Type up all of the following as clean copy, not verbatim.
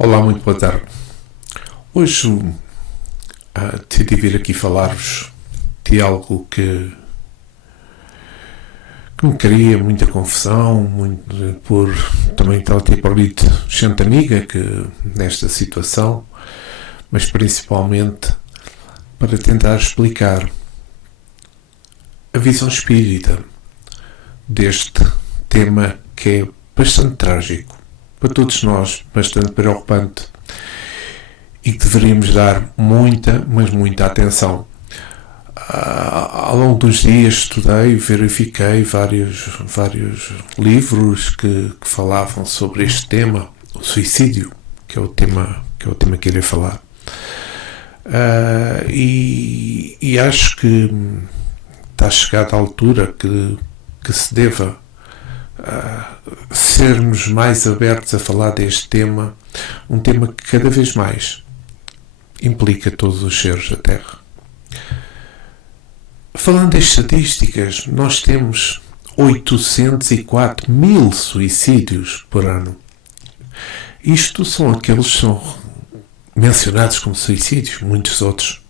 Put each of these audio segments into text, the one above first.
Olá, muito boa tarde. Hoje decidi vir aqui falar-vos de algo que me cria muita confusão, por também tal tipo de gente amiga que nesta situação, mas principalmente para tentar explicar a visão espírita deste tema que é bastante trágico para todos nós, bastante preocupante e que deveríamos dar muita, mas muita atenção. Ao longo dos dias estudei, verifiquei vários livros que falavam sobre este tema, o suicídio, que é o tema que irei falar. E acho que está chegada a altura que se deva sermos mais abertos a falar deste tema, um tema que cada vez mais implica todos os seres da Terra. Falando em estatísticas, nós temos 804 mil suicídios por ano. Isto são aqueles que são mencionados como suicídios, muitos outros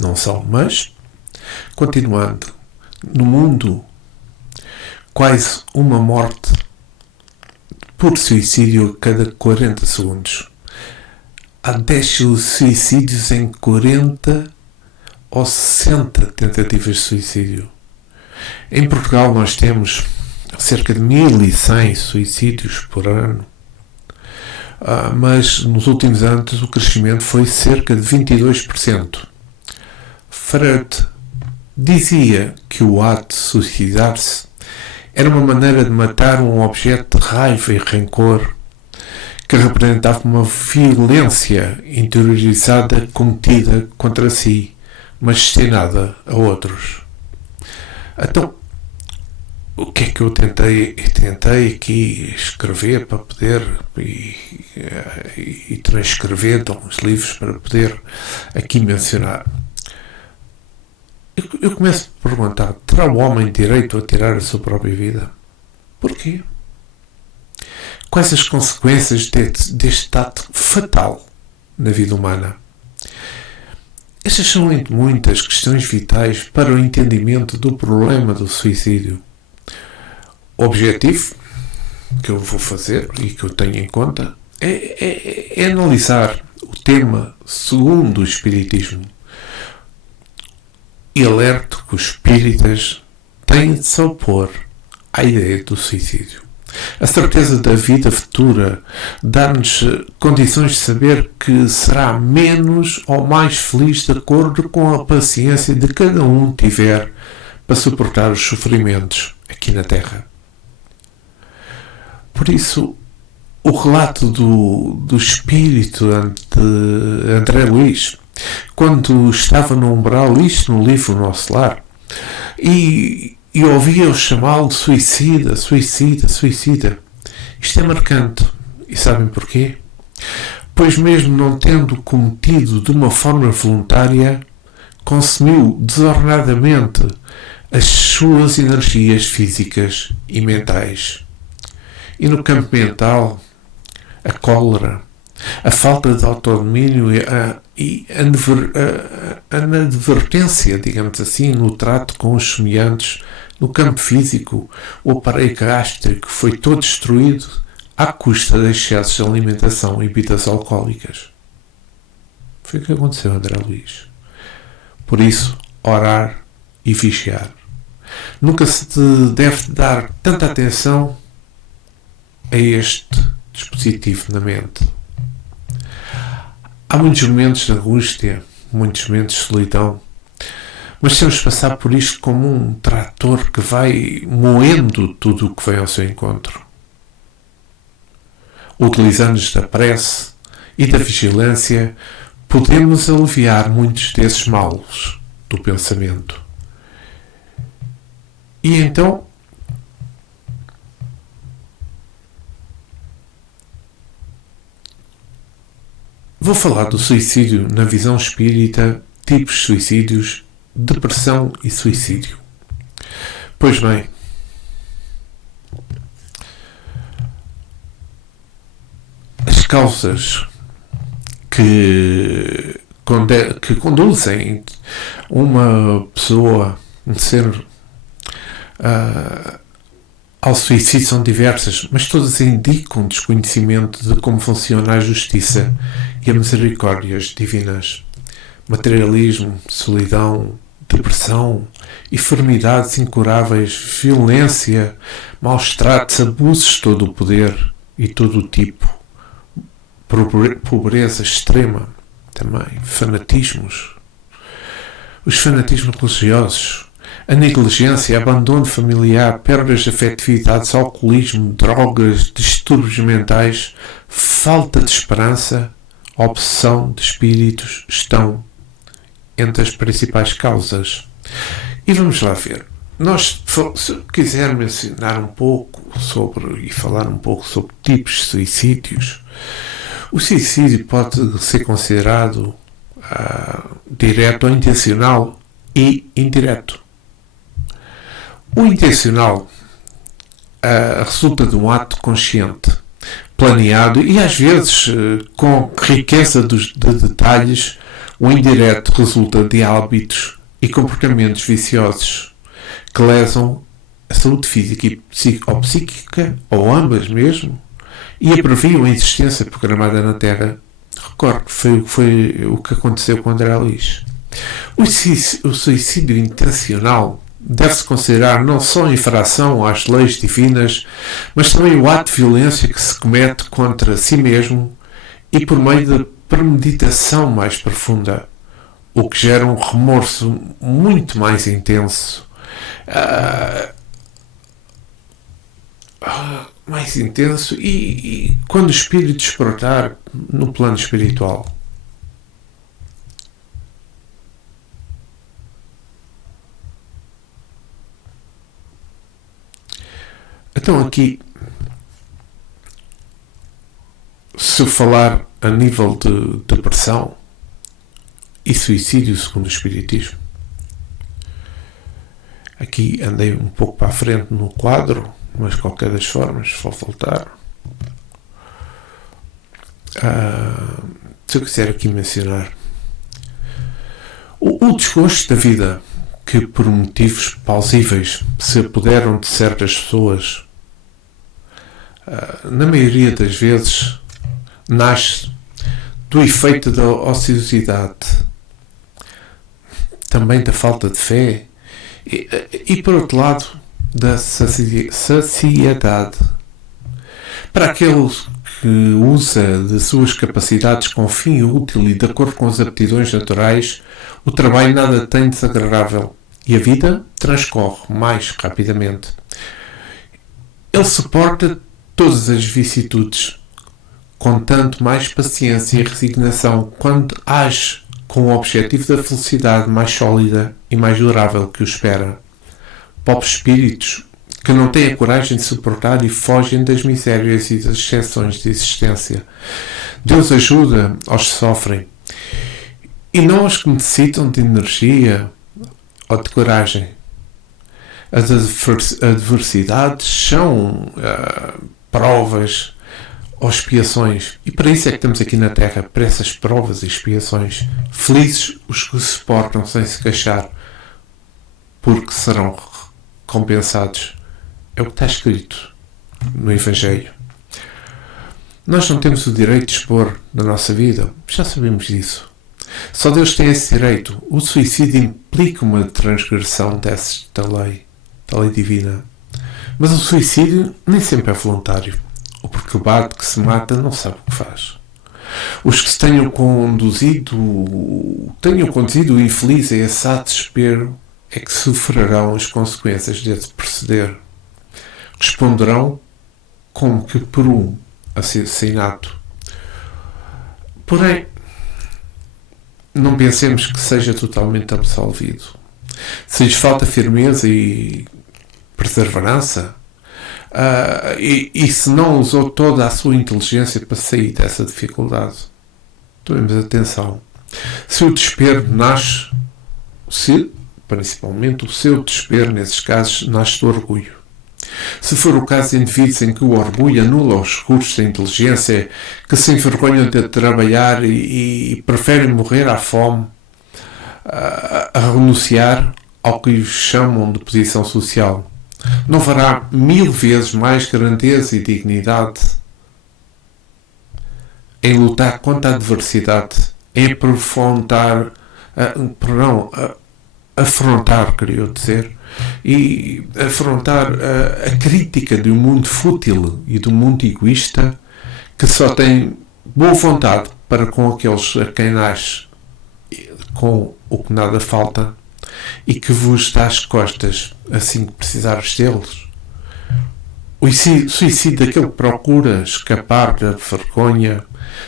não são, mas, continuando, no mundo, quase uma morte por suicídio a cada 40 segundos. Há 10 suicídios em 40 ou 60 tentativas de suicídio. Em Portugal nós temos cerca de 1.100 suicídios por ano, mas nos últimos anos o crescimento foi cerca de 22%. Freud dizia que o ato de suicidar-se era uma maneira de matar um objeto de raiva e rancor que representava uma violência interiorizada cometida contra si, mas destinada a outros. Então, o que é que eu tentei? Tentei aqui escrever para poder e transcrever de alguns livros para poder aqui mencionar. Eu começo a perguntar, terá o homem direito a tirar a sua própria vida? Porquê? Quais as consequências deste ato fatal na vida humana? Estas são muitas questões vitais para o entendimento do problema do suicídio. O objetivo que eu vou fazer e que eu tenho em conta é analisar o tema segundo o Espiritismo. E alerto que os espíritas têm de se opor à ideia do suicídio. A certeza da vida futura dá-nos condições de saber que será menos ou mais feliz de acordo com a paciência de cada um tiver para suportar os sofrimentos aqui na Terra. Por isso, o relato do espírito de André Luiz, quando estava no umbral, isto no livro Nosso Lar, e ouvia-o chamá-lo suicida. Isto é marcante. E sabem porquê? Pois mesmo não tendo cometido de uma forma voluntária, consumiu desordenadamente as suas energias físicas e mentais. E no campo mental, a cólera, a falta de autodomínio e a inadvertência, digamos assim, no trato com os semelhantes. No campo físico, o aparelho gástrico foi todo destruído à custa de excessos de alimentação e bebidas alcoólicas. Foi o que aconteceu a André Luiz. Por isso, orar e vigiar. Nunca se deve dar tanta atenção a este dispositivo na mente. Há muitos momentos de angústia, muitos momentos de solidão, mas temos de passar por isto como um trator que vai moendo tudo o que vem ao seu encontro. Utilizando-nos da prece e da vigilância, podemos aliviar muitos desses males do pensamento. E então, vou falar do suicídio na visão espírita, tipos de suicídios, depressão e suicídio. Pois bem, as causas que conduzem uma pessoa a ser ao suicídio são diversas, mas todas indicam desconhecimento de como funciona a justiça e as misericórdias divinas. Materialismo, solidão, depressão, enfermidades incuráveis, violência, maus tratos, abusos de todo o poder e todo o tipo, pobreza extrema, também fanatismos, os fanatismos religiosos, a negligência, abandono familiar, perdas de afetividades, alcoolismo, drogas, distúrbios mentais, falta de esperança, obsessão de espíritos estão entre as principais causas. E vamos lá ver. Nós, se quiser mencionar um pouco sobre e falar um pouco sobre tipos de suicídios, o suicídio pode ser considerado direto ou intencional e indireto. O intencional resulta de um ato consciente, planeado e às vezes com riqueza de detalhes. O indireto resulta de hábitos e comportamentos viciosos que lesam a saúde física ou psíquica, ou ambas mesmo, e abreviam a existência programada na Terra. Recordo que foi o que aconteceu com André Luiz. O suicídio intencional deve-se considerar não só infração às leis divinas, mas também o ato de violência que se comete contra si mesmo e por meio da premeditação mais profunda, o que gera um remorso muito mais intenso. Mais intenso e quando o espírito despertar no plano espiritual. Então aqui, se falar a nível de depressão e suicídio segundo o Espiritismo, aqui andei um pouco para a frente no quadro, mas de qualquer das formas, vou voltar. Se eu quiser aqui mencionar o desgosto da vida, que por motivos plausíveis se apoderam de certas pessoas, na maioria das vezes nasce do efeito da ociosidade, também da falta de fé e por outro lado da saciedade. Para aquele que usa de suas capacidades com fim útil e de acordo com as aptidões naturais, o trabalho nada tem de desagradável e a vida transcorre mais rapidamente. Ele suporta todas as vicissitudes com tanto mais paciência e resignação quando age com o objetivo da felicidade mais sólida e mais durável que o espera. Pobres espíritos que não têm a coragem de suportar e fogem das misérias e das exceções de existência. Deus ajuda aos que sofrem e não aos que necessitam de energia ou de coragem. As adversidades são provas ou expiações, e para isso é que estamos aqui na Terra, para essas provas e expiações. Felizes os que se suportam sem se queixar, porque serão recompensados. É o que está escrito no Evangelho. Nós não temos o direito de expor na nossa vida, já sabemos disso. Só Deus tem esse direito. O suicídio implica uma transgressão desta lei, da lei divina. Mas o suicídio nem sempre é voluntário. O perturbado que se mata não sabe o que faz. Os que se tenham conduzido o infeliz a esse ato de desespero é que sofrerão as consequências desse proceder. Responderão como que por um assassinato. Porém, não pensemos que seja totalmente absolvido. Se lhes falta firmeza e perseverança, e se não usou toda a sua inteligência para sair dessa dificuldade, tomemos atenção. Se o desespero nasce, principalmente o seu desespero nesses casos, nasce do orgulho. Se for o caso de indivíduos em que o orgulho anula os recursos da inteligência, que se envergonham de trabalhar e preferem morrer à fome, a renunciar ao que chamam de posição social, não fará 1000 vezes mais grandeza e dignidade em lutar contra a adversidade, em afrontar, queria dizer, e afrontar a crítica de um mundo fútil e de um mundo egoísta que só tem boa vontade para com aqueles a quem nasce com o que nada falta e que vos dá as costas assim que precisares deles. O suicídio daquele que procura escapar da vergonha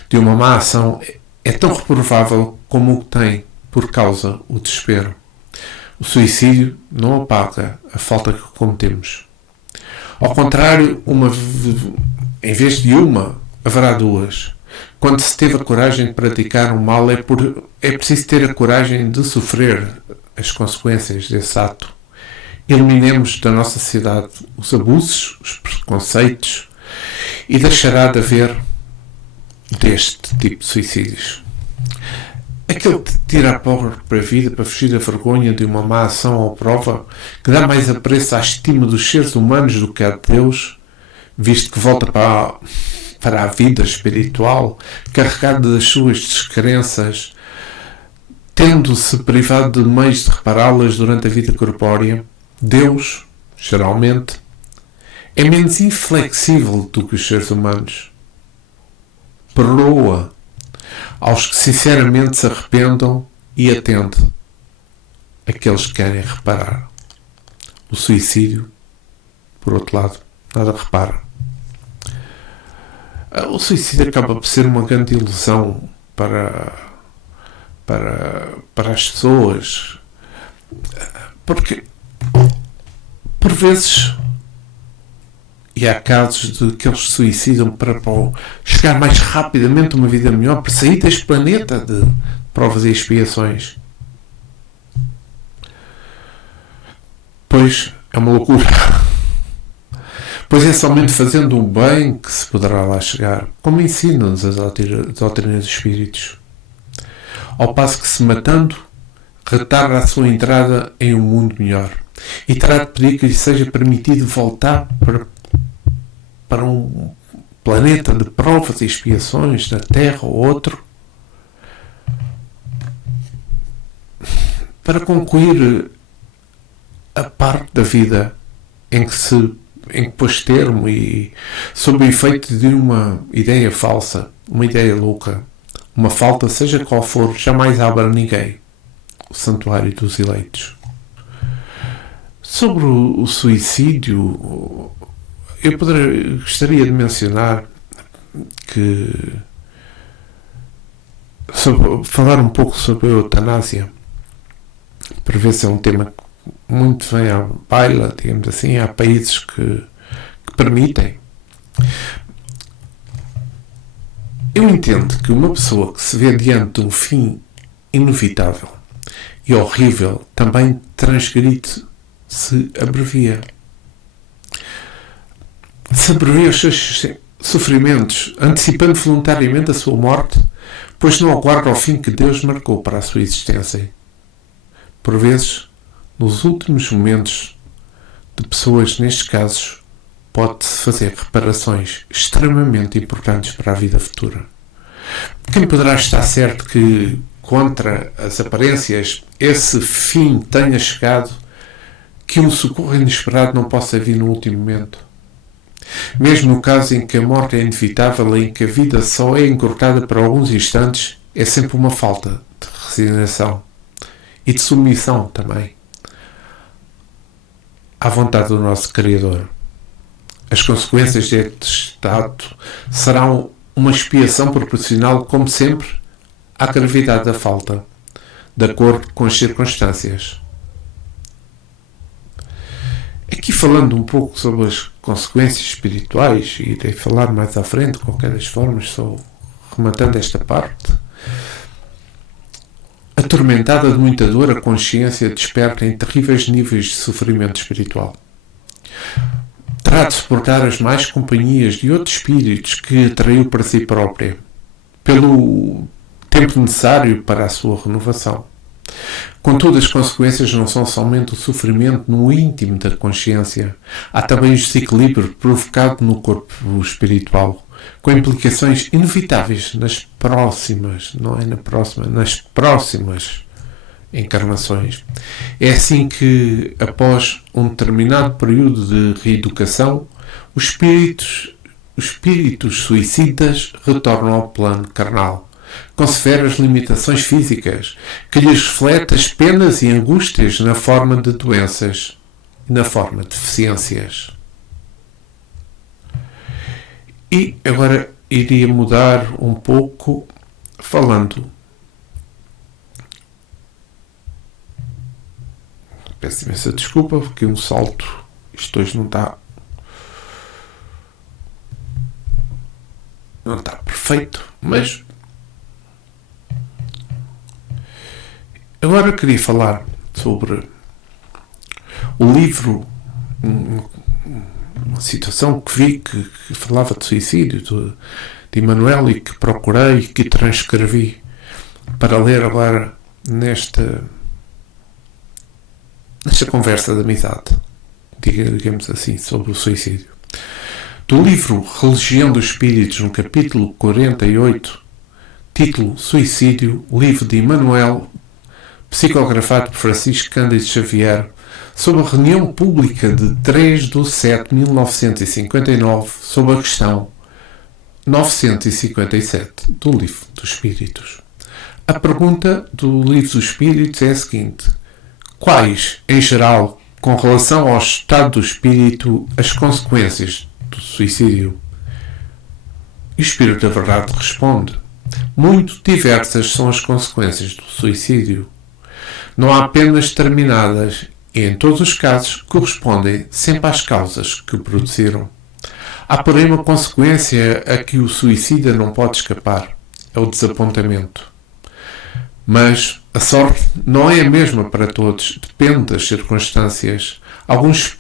de uma má ação é tão reprovável como o que tem por causa o desespero. O suicídio não apaga a falta que cometemos. Ao contrário, em vez de uma, haverá duas. Quando se teve a coragem de praticar um mal, é preciso ter a coragem de sofrer as consequências desse ato. Eliminemos da nossa sociedade os abusos, os preconceitos e deixará de haver deste tipo de suicídios. Aquele que tira a própria vida para fugir da vergonha de uma má ação ou prova, que dá mais apreço à estima dos seres humanos do que a Deus, visto que volta para a vida espiritual, carregado das suas descrenças, tendo-se privado de meios de repará-las durante a vida corpórea, Deus, geralmente, é menos inflexível do que os seres humanos. Perdoa aos que sinceramente se arrependam e atende aqueles que querem reparar. O suicídio, por outro lado, nada repara. O suicídio acaba por ser uma grande ilusão para as pessoas, porque por vezes, e há casos de que eles se suicidam para chegar mais rapidamente a uma vida melhor, para sair deste planeta de provas e expiações. Pois é uma loucura. Pois é somente fazendo o bem que se poderá lá chegar, como ensinam-nos as doutrinas dos espíritos. Ao passo que, se matando, retarda a sua entrada em um mundo melhor e terá de pedir que lhe seja permitido voltar para um planeta de provas e expiações, da Terra ou outro, para concluir a parte da vida em que pôs termo e sob o efeito de uma ideia falsa, uma ideia louca, uma falta, seja qual for, jamais abra ninguém o santuário dos eleitos. Sobre o suicídio, eu gostaria de mencionar falar um pouco sobre a eutanásia, para ver se é um tema que muito vem à baila, digamos assim. Há países que permitem. Eu entendo que uma pessoa que se vê diante de um fim inevitável e horrível também transgride, se abrevia os seus sofrimentos, antecipando voluntariamente a sua morte, pois não aguarda ao fim que Deus marcou para a sua existência. Por vezes, nos últimos momentos de pessoas, nestes casos, pode-se fazer reparações extremamente importantes para a vida futura. Quem poderá estar certo que, contra as aparências, esse fim tenha chegado, que um socorro inesperado não possa vir no último momento? Mesmo no caso em que a morte é inevitável e em que a vida só é encurtada por alguns instantes, é sempre uma falta de resignação e de submissão também à vontade do nosso Criador. As consequências deste estado serão uma expiação proporcional, como sempre, à gravidade da falta, de acordo com as circunstâncias. Aqui, falando um pouco sobre as consequências espirituais, e irei falar mais à frente, de qualquer das formas, só rematando esta parte. Atormentada de muita dor, a consciência desperta em terríveis níveis de sofrimento espiritual. terá de suportar as más companhias de outros espíritos que atraiu para si própria, pelo tempo necessário para a sua renovação. Contudo, as consequências não são somente o sofrimento no íntimo da consciência. Há também o desequilíbrio provocado no corpo espiritual, com implicações inevitáveis nas próximas, não é na próxima, nas próximas encarnações. É assim que, após um determinado período de reeducação, os espíritos suicidas retornam ao plano carnal, com severas limitações físicas, que lhes refletem as penas e angústias na forma de doenças e na forma de deficiências. E agora iria mudar um pouco, falando. Peço imensa desculpa, porque um salto, isto hoje não está perfeito, mas agora eu queria falar sobre o livro, uma situação que vi que falava de suicídio de Emmanuel e que procurei e que transcrevi para ler agora nesta conversa de amizade, digamos assim, sobre o suicídio. Do livro Religião dos Espíritos, no capítulo 48, título Suicídio, livro de Emmanuel, psicografado por Francisco Cândido Xavier, sobre a reunião pública de 3/7/1959, sobre a questão 957 do Livro dos Espíritos. A pergunta do Livro dos Espíritos é a seguinte: quais, em geral, com relação ao estado do espírito, as consequências do suicídio? E o Espírito da Verdade responde: muito diversas são as consequências do suicídio. Não há penas determinadas e, em todos os casos, correspondem sempre às causas que o produziram. Há, porém, uma consequência a que o suicida não pode escapar: é o desapontamento. Mas a sorte não é a mesma para todos, depende das circunstâncias. Alguns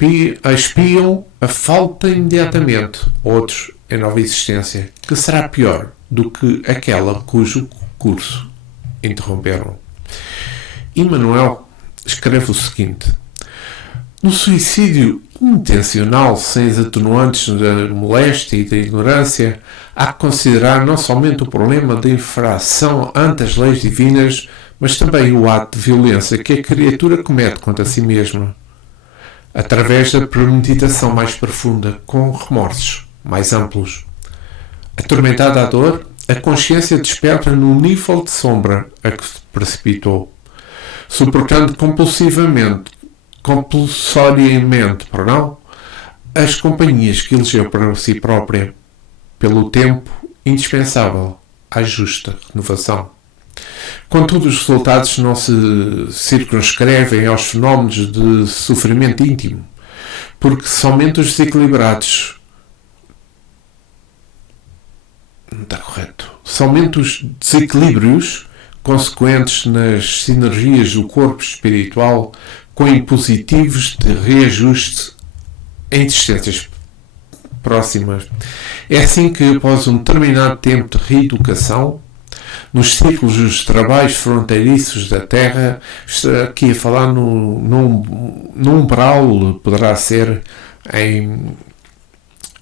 espiam a falta imediatamente, outros em nova existência, que será pior do que aquela cujo curso interromperam. Emmanuel escreve o seguinte: no suicídio intencional, sem as atenuantes da moléstia e da ignorância, há que considerar não somente o problema da infração ante as leis divinas, mas também o ato de violência que a criatura comete contra si mesma, através da premeditação mais profunda, com remorsos mais amplos. Atormentada à dor, a consciência desperta no nível de sombra a que se precipitou, suportando compulsoriamente, as companhias que elegeu para si própria, pelo tempo indispensável à justa renovação. Contudo, os resultados não se circunscrevem aos fenómenos de sofrimento íntimo, porque somente os desequilibrados somente os desequilíbrios consequentes nas sinergias do corpo espiritual com impositivos de reajuste em existências próximas. É assim que, após um determinado tempo de reeducação, nos ciclos dos trabalhos fronteiriços da Terra, aqui a falar no umbral, poderá ser em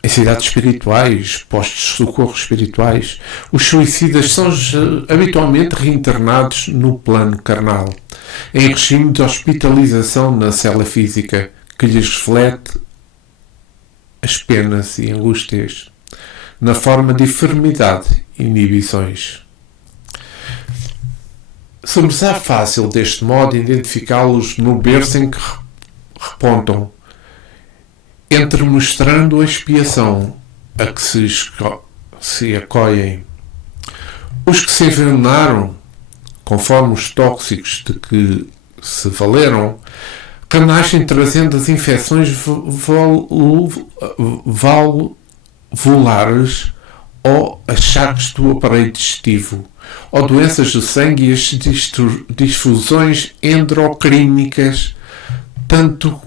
cidades espirituais, postos de socorro espirituais, os suicidas são habitualmente reinternados no plano carnal, em regime de hospitalização na cela física, que lhes reflete as penas e angústias, na forma de enfermidade e inibições. Será fácil, deste modo, identificá-los no berço em que repontam, entremostrando a expiação a que se acolhem. Os que se envenenaram, conforme os tóxicos de que se valeram, renascem trazendo as infecções valvulares ou achaques do aparelho digestivo, ou doenças do sangue e as disfusões endocrínicas, tanto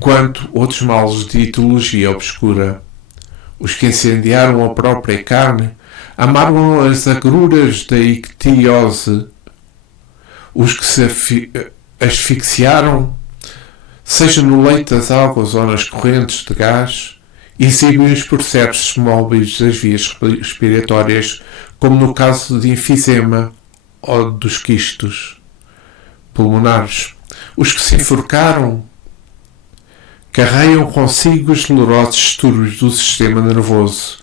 quanto outros males de ideologia obscura. Os que incendiaram a própria carne amaram as agruras da ictiose. Os que se asfixiaram, seja no leito das águas ou nas correntes de gás, exibem os processos móveis das vias respiratórias, como no caso de enfisema ou dos quistos pulmonares. Os que se enforcaram carregam consigo os dolorosos distúrbios do sistema nervoso,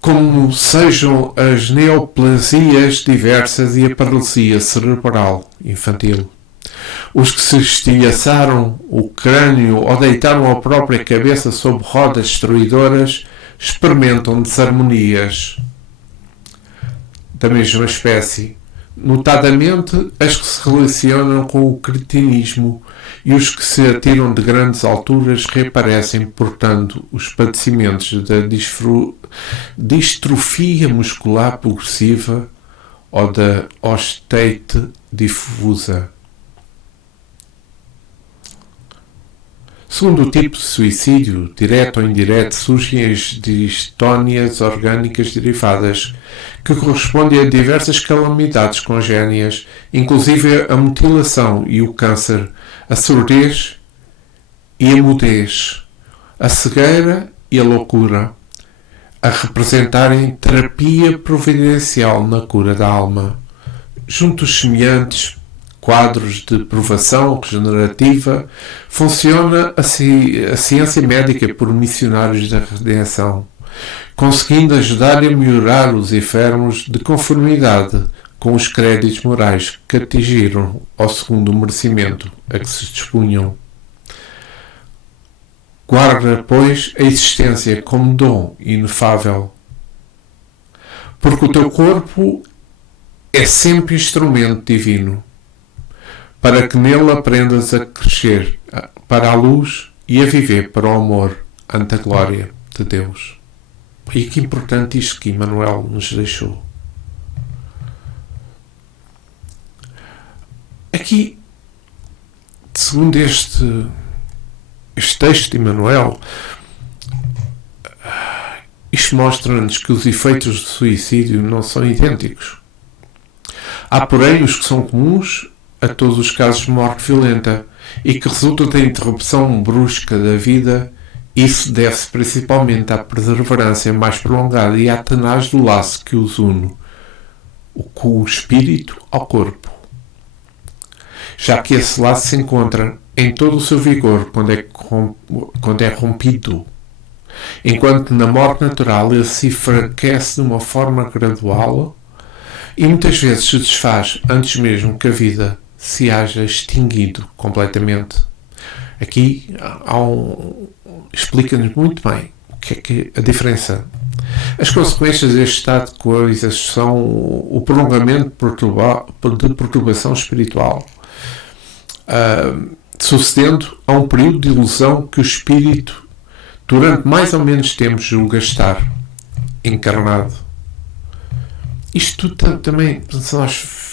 como sejam as neoplasias diversas e a paralisia cerebral infantil. Os que se estilhaçaram o crânio ou deitaram a própria cabeça sob rodas destruidoras experimentam desarmonias da mesma espécie, notadamente as que se relacionam com o cretinismo, e os que se atiram de grandes alturas reaparecem portando os padecimentos da distrofia muscular progressiva ou da osteite difusa. Segundo o tipo de suicídio, direto ou indireto, surgem as distónias orgânicas derivadas, que correspondem a diversas calamidades congéneas, inclusive a mutilação e o câncer, a surdez e a mudez, a cegueira e a loucura, a representarem terapia providencial na cura da alma. Junto aos semelhantes quadros de provação regenerativa, funciona a ciência médica por missionários da redenção, conseguindo ajudar a melhorar os enfermos de conformidade com os créditos morais que atingiram ao segundo merecimento a que se dispunham. Guarda, pois, a existência como dom inefável, porque o teu corpo é sempre instrumento divino, para que nele aprendas a crescer para a luz e a viver para o amor ante a glória de Deus. E que importante isto que Emmanuel nos deixou. Aqui, segundo este texto de Emmanuel, isto mostra-nos que os efeitos do suicídio não são idênticos. Há, porém, os que são comuns a todos os casos de morte violenta e que resultam da interrupção brusca da vida. Isso deve-se principalmente à perseverança mais prolongada e à tenaz do laço que os une, o espírito ao corpo, já que esse laço se encontra em todo o seu vigor quando é rompido, enquanto na morte natural ele se enfraquece de uma forma gradual e muitas vezes se desfaz antes mesmo que a vida se haja extinguido completamente. Aqui explica-nos muito bem o que é a diferença. As consequências deste estado de coisas são o prolongamento de perturbação espiritual, sucedendo a um período de ilusão que o espírito, durante mais ou menos tempo, julga estar encarnado. Isto também, se nós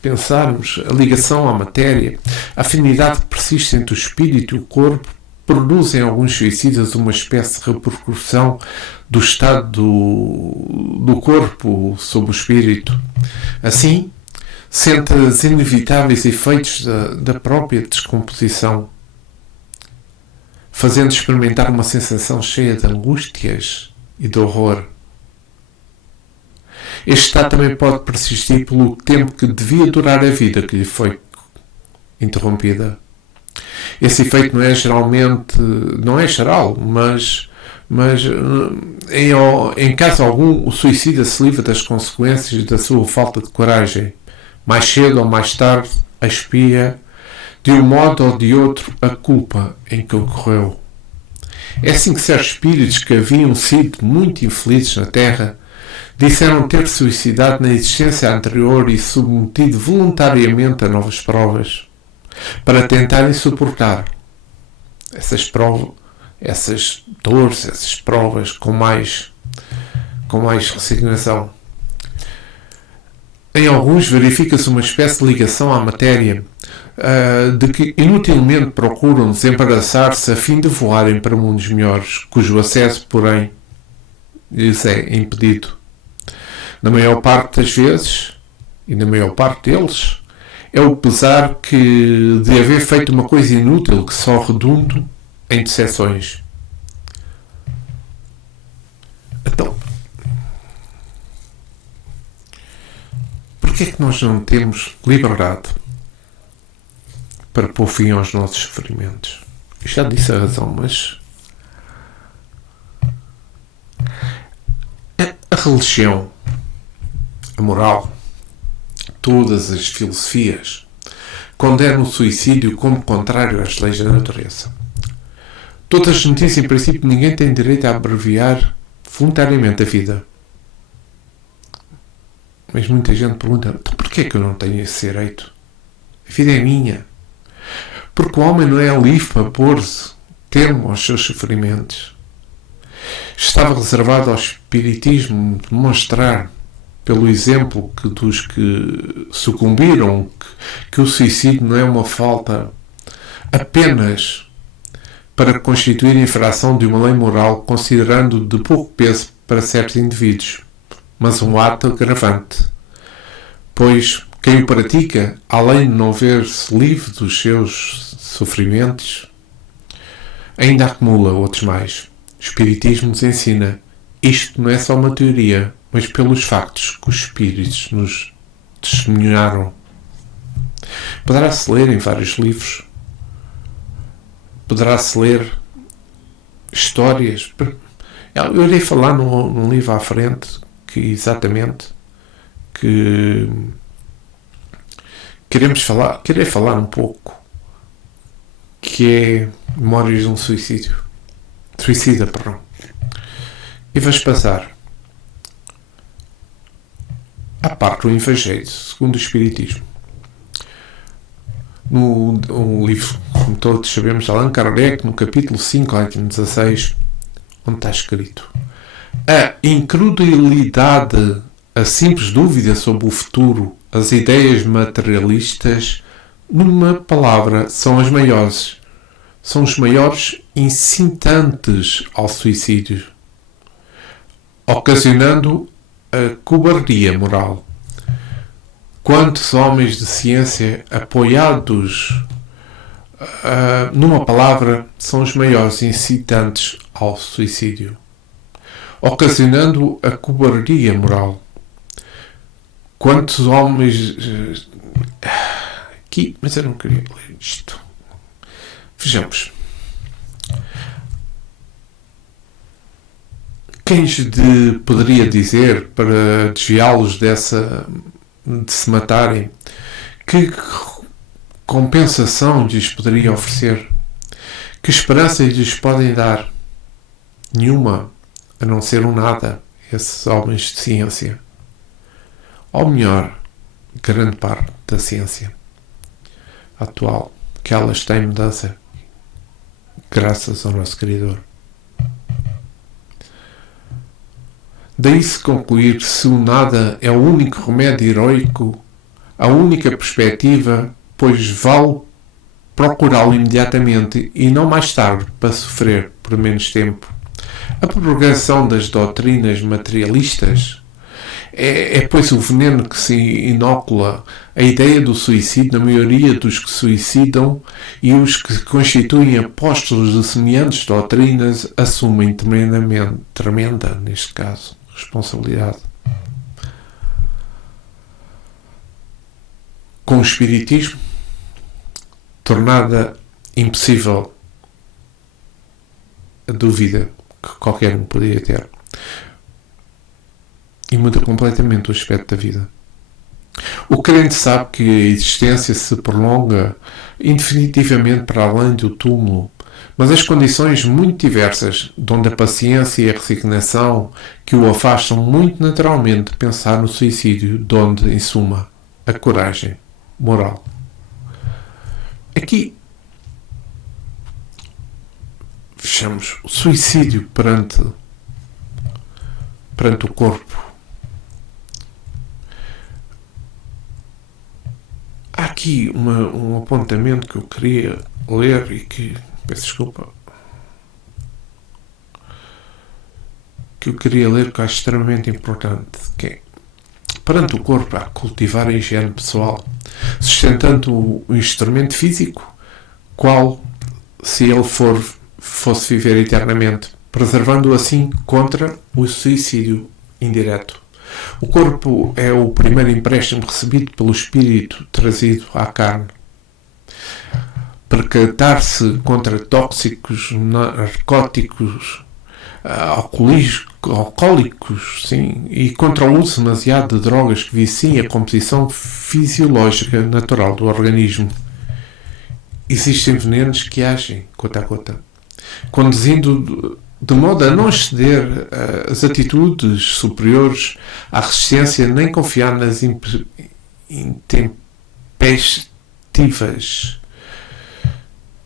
pensarmos a ligação à matéria, a afinidade que persiste entre o espírito e o corpo, produzem alguns suicidas uma espécie de repercussão do estado do corpo sobre o espírito. Assim, sente os inevitáveis efeitos da própria descomposição, fazendo experimentar uma sensação cheia de angústias e de horror. Este estado também pode persistir pelo tempo que devia durar a vida que lhe foi interrompida. Esse efeito não é geral, mas em caso algum o suicida se livra das consequências da sua falta de coragem. Mais cedo ou mais tarde expia, de um modo ou de outro, a culpa em que ocorreu. É assim que certos espíritos que haviam sido muito infelizes na Terra disseram ter suicidado na existência anterior e submetido voluntariamente a novas provas, para tentarem suportar essas dores, essas provas com mais resignação. Em alguns verifica-se uma espécie de ligação à matéria, de que inutilmente procuram desembaraçar-se a fim de voarem para mundos melhores, cujo acesso, porém, lhes é impedido. Na maior parte das vezes, e na maior parte deles, é o pesar de haver feito uma coisa inútil que só redunda em decepções. Então, porquê é que nós não temos liberdade para pôr fim aos nossos sofrimentos? Eu já disse a razão, mas a religião, a moral, todas as filosofias condenam o suicídio como contrário às leis da natureza. Todas as notícias, em princípio, ninguém tem direito a abreviar voluntariamente a vida. Mas muita gente pergunta, então porquê é que eu não tenho esse direito? A vida é minha. Porque o homem não é livre para pôr-se termo aos seus sofrimentos. Estava reservado ao espiritismo demonstrar, pelo exemplo dos que sucumbiram, que o suicídio não é uma falta apenas para constituir infração de uma lei moral, considerando de pouco peso para certos indivíduos, mas um ato agravante, pois quem o pratica, além de não ver-se livre dos seus sofrimentos, ainda acumula outros mais. O Espiritismo nos ensina, isto não é só uma teoria, mas pelos factos que os Espíritos nos testemunharam. Poderá-se ler em vários livros, poderá-se ler histórias. Eu irei falar num livro à frente que querer falar um pouco, que é Memórias de um Suicida. E vais passar à parte do Evangelho segundo o Espiritismo. No livro, como todos sabemos, de Allan Kardec, no capítulo 5, item 16, onde está escrito: a incredulidade, a simples dúvida sobre o futuro, as ideias materialistas, numa palavra, são os maiores incitantes ao suicídio, ocasionando a cobardia moral. Quantos homens de ciência apoiados numa palavra são os maiores incitantes ao suicídio, ocasionando a cobardia moral. Quantos homens aqui, mas eu não queria ler isto. Vejamos. Quem poderia dizer, para desviá-los de se matarem, que compensação lhes poderia oferecer? Que esperança lhes podem dar? Nenhuma, a não ser um nada, esses homens de ciência. Ou melhor, grande parte da ciência atual, que ela está em mudança, graças ao nosso Criador. Daí-se concluir se o nada é o único remédio heroico, a única perspectiva, pois vale procurá-lo imediatamente e não mais tarde para sofrer por menos tempo. A propagação das doutrinas materialistas pois, o veneno que se inocula a ideia do suicídio na maioria dos que suicidam, e os que constituem apóstolos de semelhantes doutrinas assumem tremenda, neste caso, responsabilidade. Com o Espiritismo, tornada impossível a dúvida que qualquer um poderia ter, e muda completamente o aspecto da vida. O crente sabe que a existência se prolonga indefinitivamente para além do túmulo, mas as condições muito diversas, onde a paciência e a resignação que o afastam muito naturalmente de pensar no suicídio, donde, em suma, a coragem moral. Aqui fechamos o suicídio perante o corpo. Há aqui um apontamento que eu queria ler e que, peço desculpa, que eu queria ler, que acho extremamente importante, que é: perante o corpo, a cultivar a higiene pessoal, sustentando o instrumento físico, qual, se ele fosse viver eternamente, preservando-o assim contra o suicídio indireto. O corpo é o primeiro empréstimo recebido pelo espírito trazido à carne. Percatar-se contra tóxicos, narcóticos, alcoólicos, sim, e contra o uso demasiado de drogas que viciem a composição fisiológica natural do organismo. Existem venenos que agem gota a gota, conduzindo de modo a não exceder as atitudes superiores à resistência, nem confiar nas intempestivas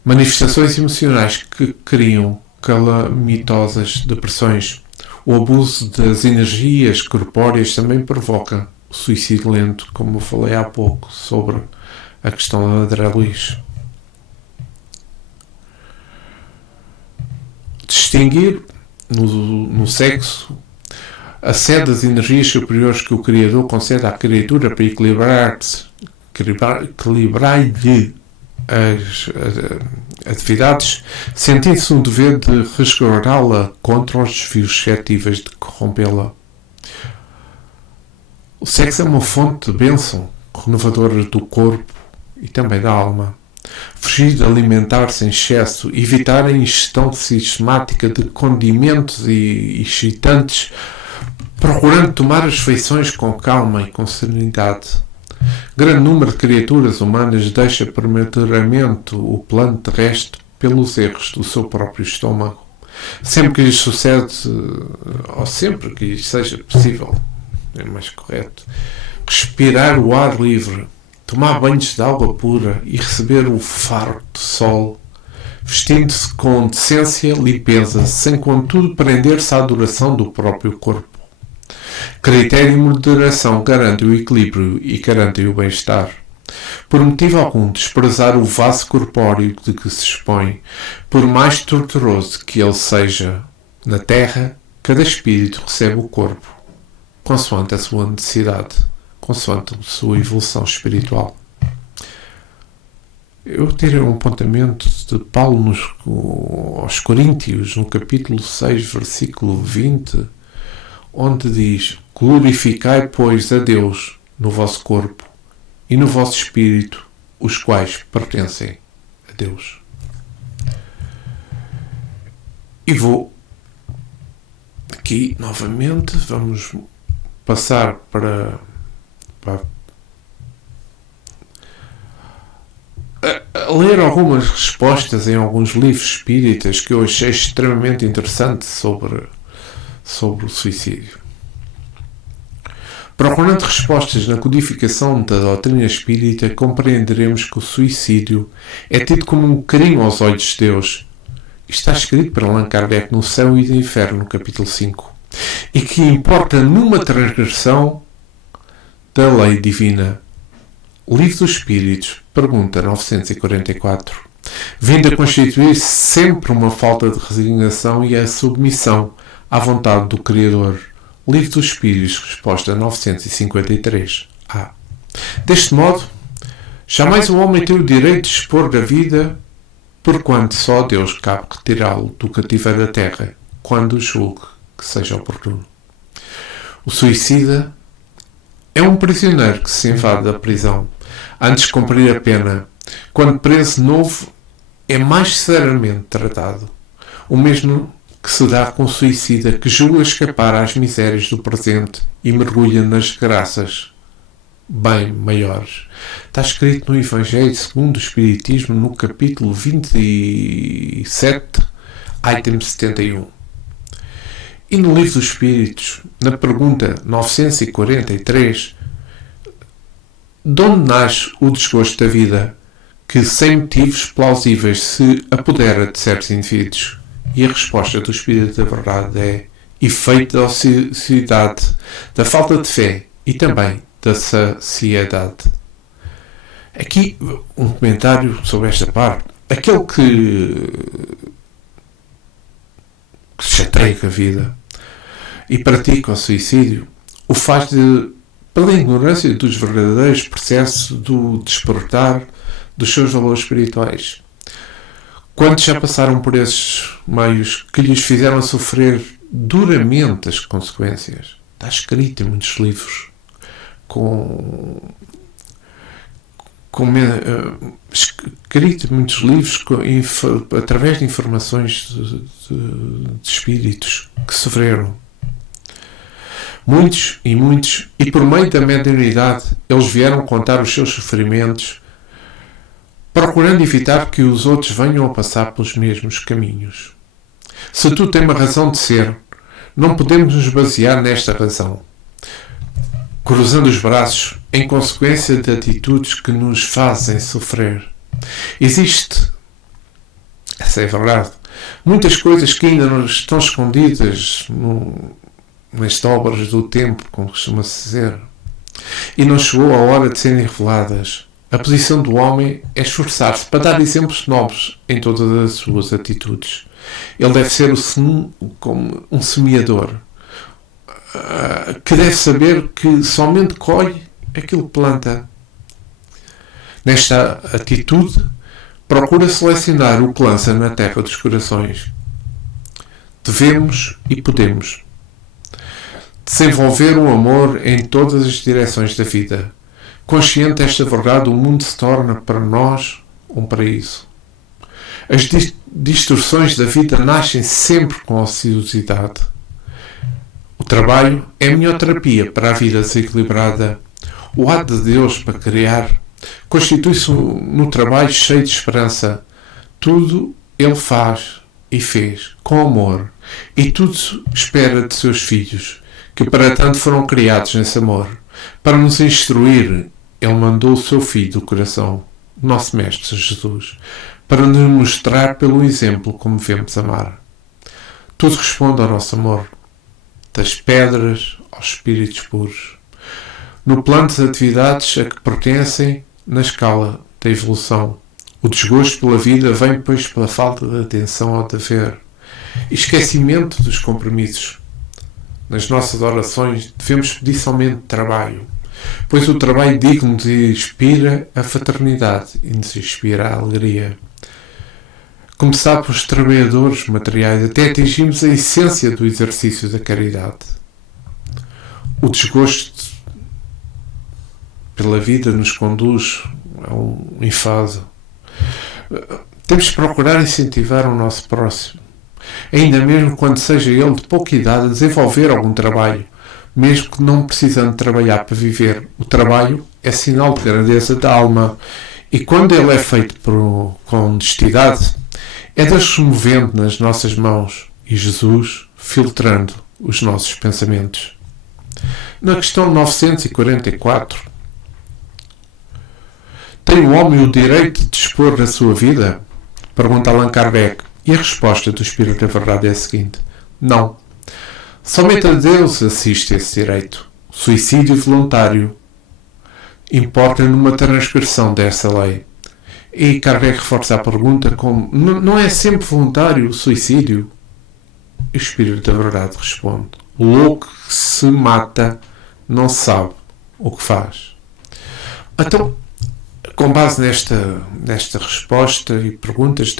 manifestações emocionais que criam calamitosas depressões. O abuso das energias corpóreas também provoca o suicídio lento, como eu falei há pouco sobre a questão da André Luiz. Distinguir no sexo a sede das energias superiores que o Criador concede à criatura para equilibrar-lhe as atividades, sentindo-se um dever de resguardá-la contra os desvios suscetíveis de corrompê-la. O sexo é uma fonte de bênção renovadora do corpo e também da alma. Fugir de alimentar-se em excesso, evitar a ingestão sistemática de condimentos e excitantes, procurando tomar as refeições com calma e com serenidade. Grande número de criaturas humanas deixa prematuramente o plano terrestre pelos erros do seu próprio estômago. Sempre que lhes sucede, ou sempre que lhes seja possível, é mais correto, respirar o ar livre, tomar banhos de água pura e receber o faro do sol, vestindo-se com decência, limpeza, sem contudo prender-se à adoração do próprio corpo. Critério e moderação garantem o equilíbrio e garantem o bem-estar. Por motivo algum, desprezar o vaso corpóreo de que se expõe, por mais torturoso que ele seja na terra, cada espírito recebe o corpo, consoante a sua necessidade, consoante a sua evolução espiritual. Eu tirei um apontamento de Paulo aos Coríntios, no capítulo 6, versículo 20, onde diz: glorificai, pois, a Deus no vosso corpo e no vosso espírito, os quais pertencem a Deus. E vou aqui, novamente, vamos passar para ler algumas respostas em alguns livros espíritas que eu achei extremamente interessante sobre o suicídio. Procurando respostas na codificação da doutrina espírita, compreenderemos que o suicídio é tido como um crime aos olhos de Deus. Está escrito por Allan Kardec no Céu e no Inferno, no capítulo 5. E que importa numa transgressão da lei divina. Livro dos Espíritos, pergunta 944. Vindo a constituir sempre uma falta de resignação e a submissão à vontade do Criador. Livro dos Espíritos, resposta 953. A. Deste modo, jamais o homem tem o direito de expor da vida, porquanto só a Deus cabe retirá-lo do cativeiro da terra, quando julgue que seja oportuno. O suicida é um prisioneiro que se evade da prisão antes de cumprir a pena. Quando preso novo, é mais severamente tratado. O mesmo que se dá com o suicida que julga escapar às misérias do presente e mergulha nas graças bem maiores. Está escrito no Evangelho segundo o Espiritismo, no capítulo 27, item 71. E no Livro dos Espíritos, na pergunta 943, de onde nasce o desgosto da vida, que sem motivos plausíveis se apodera de certos indivíduos? E a resposta do Espírito da Verdade é efeito da ociosidade, da falta de fé e também da saciedade. Aqui um comentário sobre esta parte. Aquele que se chateia com a vida e pratica o suicídio, o faz pela ignorância dos verdadeiros processos do despertar dos seus valores espirituais. Quantos já passaram por esses meios que lhes fizeram sofrer duramente as consequências? Está escrito em muitos livros, escrito em muitos livros através de informações de espíritos que sofreram. Muitos, e por meio da mediunidade, eles vieram contar os seus sofrimentos, procurando evitar que os outros venham a passar pelos mesmos caminhos. Se tudo tem uma razão de ser, não podemos nos basear nesta razão, cruzando os braços em consequência de atitudes que nos fazem sofrer. Existe, essa é a verdade, muitas coisas que ainda não estão escondidas nas obras do tempo, como costuma-se dizer, e não chegou a hora de serem reveladas. A posição do homem é esforçar-se para dar exemplos nobres em todas as suas atitudes. Ele deve ser como um semeador, que deve saber que somente colhe aquilo que planta. Nesta atitude, procura selecionar o que lança na terra dos corações. Devemos e podemos desenvolver o amor em todas as direções da vida. Consciente desta verdade, o mundo se torna para nós um paraíso. As distorções da vida nascem sempre com ociosidade. O trabalho é a melhor terapia para a vida desequilibrada. O ato de Deus para criar constitui-se no trabalho cheio de esperança. Tudo Ele faz e fez com amor, e tudo espera de seus filhos, que para tanto foram criados nesse amor. Para nos instruir, Ele mandou o seu Filho do coração, nosso Mestre Jesus, para nos mostrar pelo exemplo como devemos amar. Tudo responde ao nosso amor, das pedras aos espíritos puros, no plano das atividades a que pertencem na escala da evolução. O desgosto pela vida vem, pois, pela falta de atenção ao dever e esquecimento dos compromissos. Nas nossas orações devemos pedir somente trabalho, pois o trabalho digno nos inspira a fraternidade e nos inspira a alegria. Começar pelos trabalhadores materiais até atingirmos a essência do exercício da caridade. O desgosto pela vida nos conduz a um enfado. Temos de procurar incentivar o nosso próximo, ainda mesmo quando seja ele de pouca idade, a desenvolver algum trabalho, mesmo que não precisando trabalhar para viver. O trabalho é sinal de grandeza da alma, e quando ele é feito com honestidade, é Deus se movendo nas nossas mãos e Jesus filtrando os nossos pensamentos. Na questão 944, tem o homem o direito de dispor da sua vida? Pergunta Allan Kardec. E a resposta do Espírito da Verdade é a seguinte: não. Somente a Deus assiste esse direito. O suicídio voluntário importa numa transgressão dessa lei. E Kardec reforça a pergunta como: não é sempre voluntário o suicídio? E o Espírito da Verdade responde: o louco que se mata não sabe o que faz. Então, com base nesta resposta e perguntas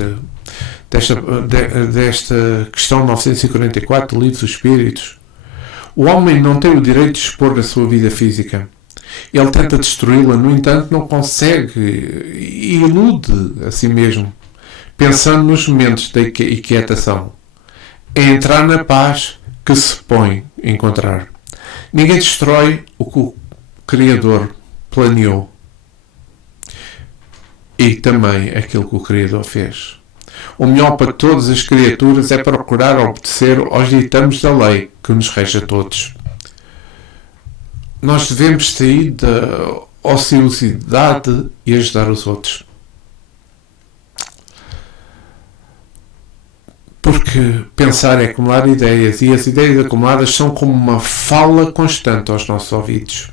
desta questão 944 do Livro dos Espíritos, o homem não tem o direito de expor a sua vida física. Ele tenta destruí-la, no entanto não consegue e ilude a si mesmo, pensando nos momentos da inquietação. É entrar na paz que se põe a encontrar. Ninguém destrói o que o Criador planeou e também aquilo que o Criador fez. O melhor para todas as criaturas é procurar obedecer aos ditames da lei que nos rege a todos. Nós devemos sair da ociosidade e ajudar os outros. Porque pensar é acumular ideias, e as ideias acumuladas são como uma fala constante aos nossos ouvidos.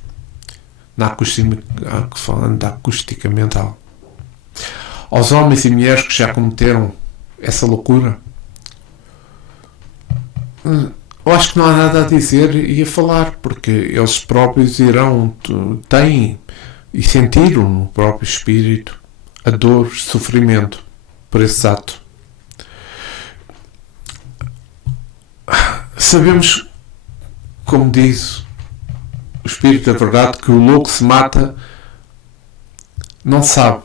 falando da acústica mental. Aos homens e mulheres que já cometeram essa loucura, eu acho que não há nada a dizer e a falar, porque eles próprios têm e sentiram no próprio espírito a dor, o sofrimento por esse ato. Sabemos, como diz o Espírito da Verdade, que o louco se mata não sabe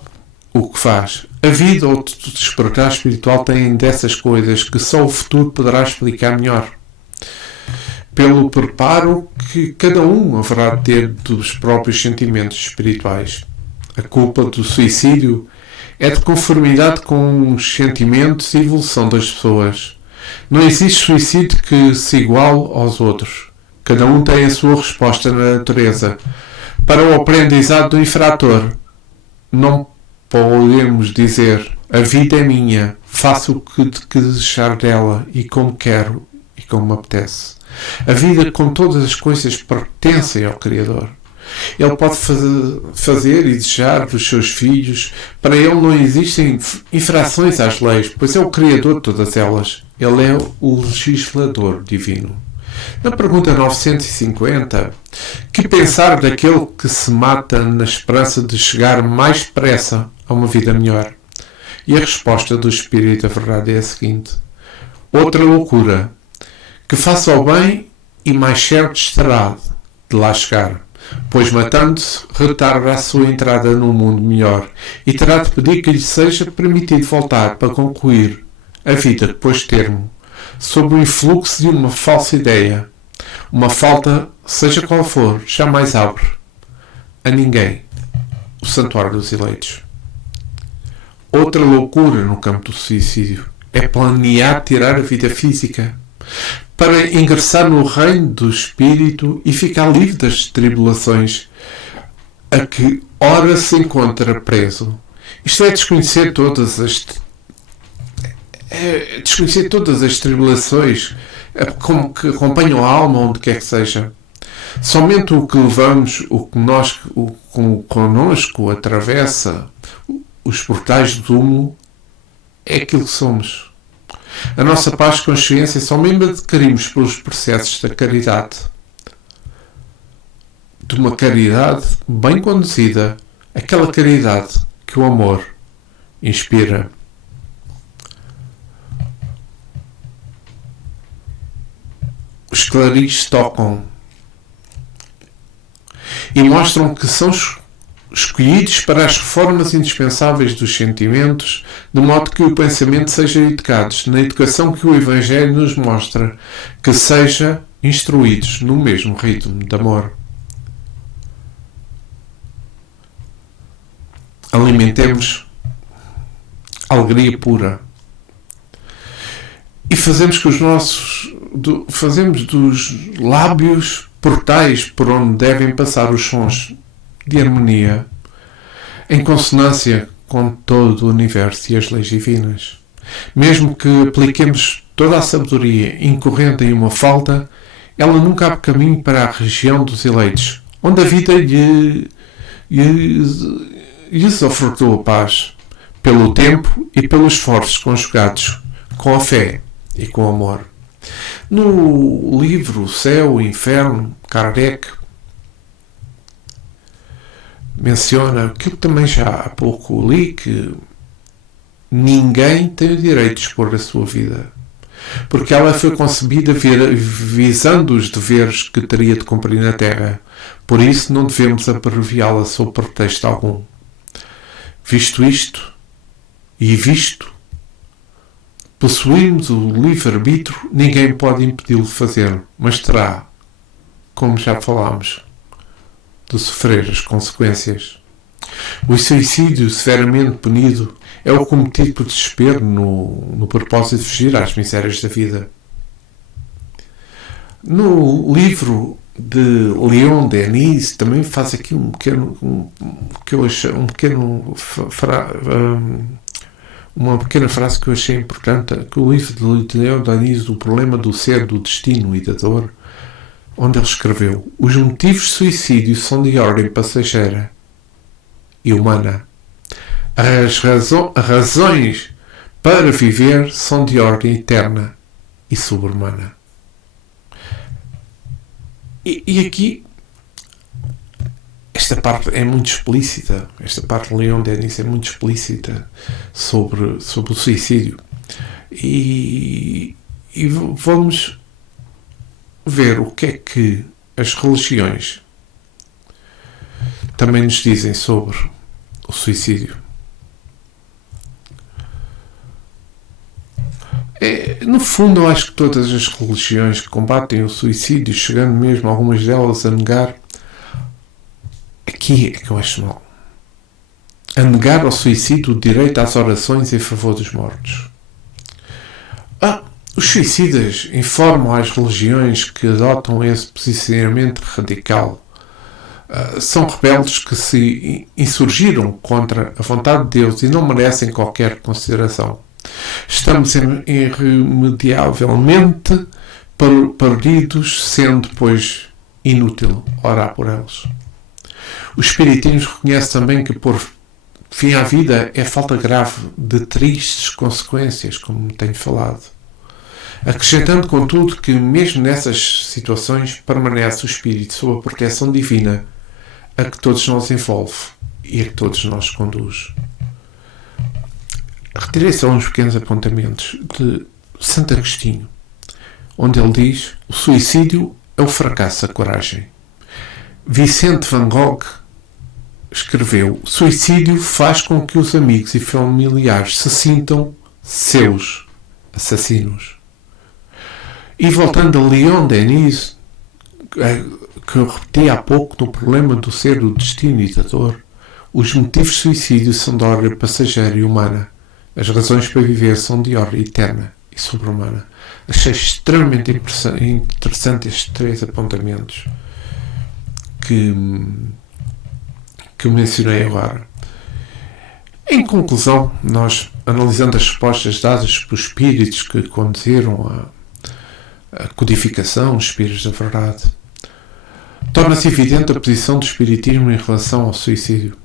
o que faz. A vida ou o despertar espiritual têm dessas coisas que só o futuro poderá explicar melhor. Pelo preparo que cada um haverá de ter dos próprios sentimentos espirituais. A culpa do suicídio é de conformidade com os sentimentos e evolução das pessoas. Não existe suicídio que se iguale aos outros. Cada um tem a sua resposta na natureza. Para o aprendizado do infrator, não podemos dizer: a vida é minha, faço o que desejar dela e como quero e como me apetece. A vida, com todas as coisas, pertence ao Criador. Ele pode fazer e desejar dos seus filhos. Para ele não existem infrações às leis, pois é o Criador de todas elas. Ele é o legislador divino. Na pergunta 950, que pensar daquele que se mata na esperança de chegar mais depressa a uma vida melhor? E a resposta do Espírito da Verdade é a seguinte: outra loucura, que faça o bem e mais certo estará de lá chegar, pois matando-se retardará a sua entrada num mundo melhor e terá de pedir que lhe seja permitido voltar para concluir a vida depois de termo, sob o influxo de uma falsa ideia. Uma falta, seja qual for, jamais abre a ninguém o santuário dos eleitos. Outra loucura no campo do suicídio é planear tirar a vida física para ingressar no reino do espírito e ficar livre das tribulações a que ora se encontra preso. Isto é desconhecer todas as tribulações que acompanham a alma, onde quer que seja. Somente o que levamos, o que connosco atravessa os portais do túmulo, é aquilo que somos. A nossa paz de consciência somente adquirimos pelos processos da caridade. De uma caridade bem conduzida, aquela caridade que o amor inspira. Os clarins tocam e mostram que são escolhidos para as reformas indispensáveis dos sentimentos, de modo que o pensamento seja educado na educação que o Evangelho nos mostra, que seja instruídos no mesmo ritmo de amor. Alimentemos a alegria pura e fazemos dos lábios portais por onde devem passar os sons de harmonia, em consonância com todo o universo e as leis divinas. Mesmo que apliquemos toda a sabedoria incorrente em uma falta, ela nunca abre caminho para a região dos eleitos, onde a vida lhes ofertou a paz, pelo tempo e pelos esforços conjugados com a fé e com o amor. No livro Céu e Inferno, Kardec menciona aquilo que também já há pouco li, que ninguém tem o direito de expor a sua vida, porque ela foi concebida visando os deveres que teria de cumprir na Terra. Por isso não devemos abreviá-la sob pretexto algum. Visto isto, e visto possuirmos o livre-arbítrio, ninguém pode impedi-lo de fazer, mas terá, como já falámos, de sofrer as consequências. O suicídio severamente punido é o cometido por desespero no propósito de fugir às misérias da vida. No livro de Leon Denis também faz aqui uma pequena frase que eu achei importante, que o livro de Leon Denis, o problema do ser, do destino e da dor, onde ele escreveu: os motivos de suicídio são de ordem passageira e humana. As razões para viver são de ordem eterna e sobre-humana. E aqui, esta parte é muito explícita. Esta parte de Leon Denis é muito explícita sobre o suicídio. E vamos ver o que é que as religiões também nos dizem sobre o suicídio. No fundo, eu acho que todas as religiões que combatem o suicídio, chegando mesmo algumas delas a negar, aqui é que eu acho mal, a negar ao suicídio o direito às orações em favor dos mortos. Os suicidas informam às religiões que adotam esse posicionamento radical. São rebeldes que se insurgiram contra a vontade de Deus e não merecem qualquer consideração. Estamos irremediavelmente perdidos, sendo, pois, inútil orar por eles. O Espiritismo reconhece também que pôr fim à vida é falta grave de tristes consequências, como tenho falado. Acrescentando, contudo, que mesmo nessas situações permanece o Espírito sob a proteção divina a que todos nos envolve e a que todos nos conduz. Retirei só uns pequenos apontamentos de Santo Agostinho, onde ele diz: o suicídio é o fracasso da coragem. Vicente Van Gogh escreveu: o suicídio faz com que os amigos e familiares se sintam seus assassinos. E voltando a Leon Denis, que eu repeti há pouco no problema do ser o destino ditador, os motivos de suicídio são de ordem passageira e humana. As razões para viver são de ordem eterna e sobre-humana. Achei extremamente interessante estes 3 apontamentos que eu mencionei agora. Em conclusão, nós, analisando as respostas dadas pelos espíritos que conduziram a codificação, os espíritos da verdade, torna-se evidente a posição do espiritismo em relação ao suicídio.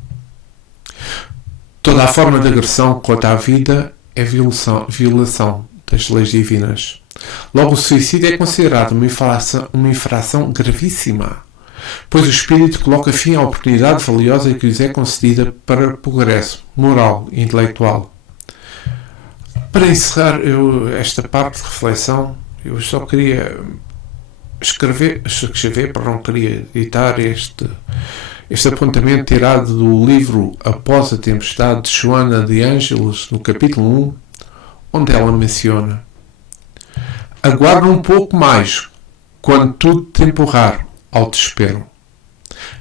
Toda a forma de agressão contra a vida é violação das leis divinas. Logo, o suicídio é considerado uma infração gravíssima, pois o espírito coloca fim à oportunidade valiosa que lhes é concedida para o progresso moral e intelectual. Para encerrar esta parte de reflexão, eu só queria escrever, para não queria editar este apontamento tirado do livro Após a Tempestade, de Joana de Ângeles, no capítulo 1, onde ela menciona: aguarda um pouco mais, quando tudo te empurrar ao desespero.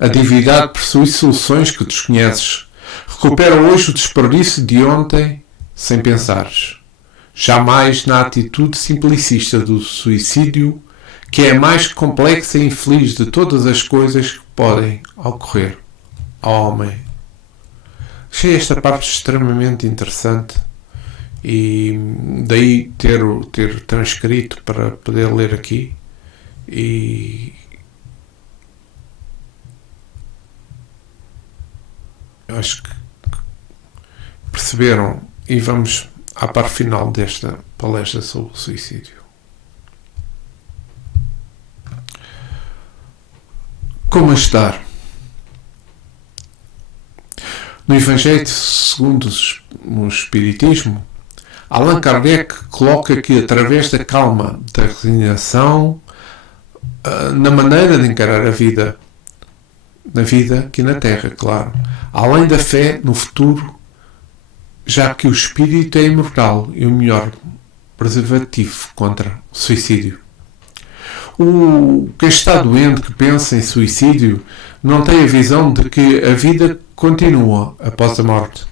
A divindade possui soluções que desconheces. Recupera hoje o desperdício de ontem sem pensares. Jamais na atitude simplicista do suicídio, que é a mais complexa e infeliz de todas as coisas que podem ocorrer ao homem. Achei esta parte extremamente interessante e daí ter transcrito para poder ler aqui, e eu acho que perceberam, e vamos à parte final desta palestra sobre o suicídio. Como ajudar? No Evangelho segundo o Espiritismo, Allan Kardec coloca que, através da calma, da resignação, na maneira de encarar a vida, na vida aqui na Terra, claro, além da fé no futuro, já que o espírito é imortal e o melhor preservativo contra o suicídio. Quem está doente, que pensa em suicídio, não tem a visão de que a vida continua após a morte.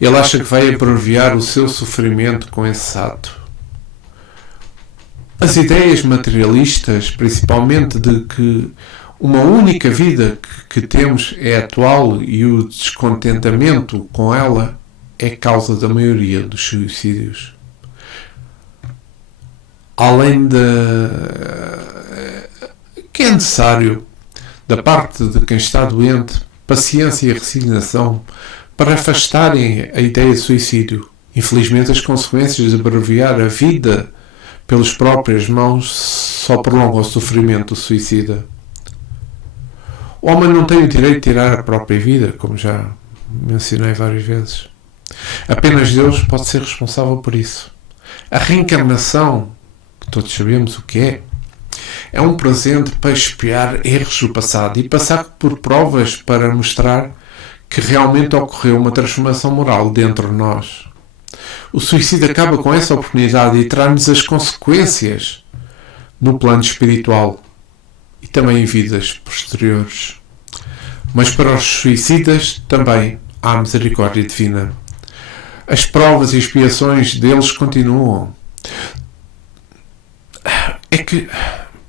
Ele acha que vai abreviar o seu sofrimento com esse ato. As ideias materialistas, principalmente de que uma única vida que temos é atual e o descontentamento com ela é causa da maioria dos suicídios. que é necessário, da parte de quem está doente, paciência e resignação para afastarem a ideia de suicídio. Infelizmente, as consequências de abreviar a vida pelas próprias mãos só prolongam o sofrimento do suicida. O homem não tem o direito de tirar a própria vida, como já mencionei várias vezes. Apenas Deus pode ser responsável por isso. A reencarnação, que todos sabemos o que é um presente para expiar erros do passado e passar por provas para mostrar que realmente ocorreu uma transformação moral dentro de nós. O suicídio acaba com essa oportunidade e traz-nos as consequências no plano espiritual e também em vidas posteriores. Mas para os suicidas também há misericórdia divina. As provas e expiações deles continuam. É que,